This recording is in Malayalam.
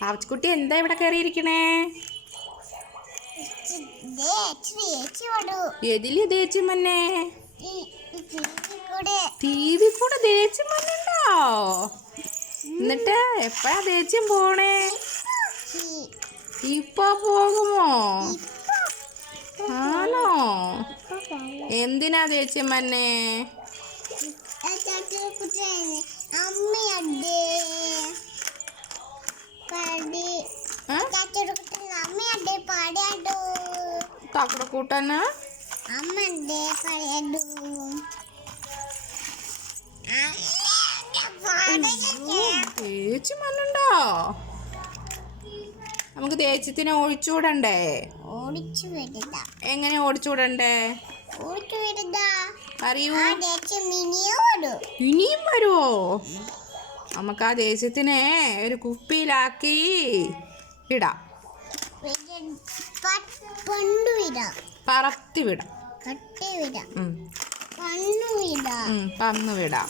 പാവച്ചിക്കുട്ടി എന്താ ഇവിടെ കയറിയിരിക്കണേ? എതില് തേച്ചി മന്നെ? TV കൂടെ തേച്ചി മണ്ണുണ്ടോ? എന്നിട്ട് എപ്പഴാ തേച്ചും പോണേ? ഇപ്പൊ പോകുമോ? ആണോ? എന്തിനാ തേച്ചി മന്നെ? തക്കടക്കൂട്ടന് തേച്ചി മണ്ണുണ്ടോ? നമുക്ക് തേച്ചത്തിനെ ഒഴിച്ചുവിടണ്ടേ? എങ്ങനെ ഓടിച്ചുവിടണ്ടേ? അറിയൂ. ഇനിയും വരുവോ? നമുക്ക് ആ ദേശത്തിനെ ഒരു കുപ്പിയിലാക്കി ഇടാം. പറത്തി വിടാം. പന്നു വിടാം.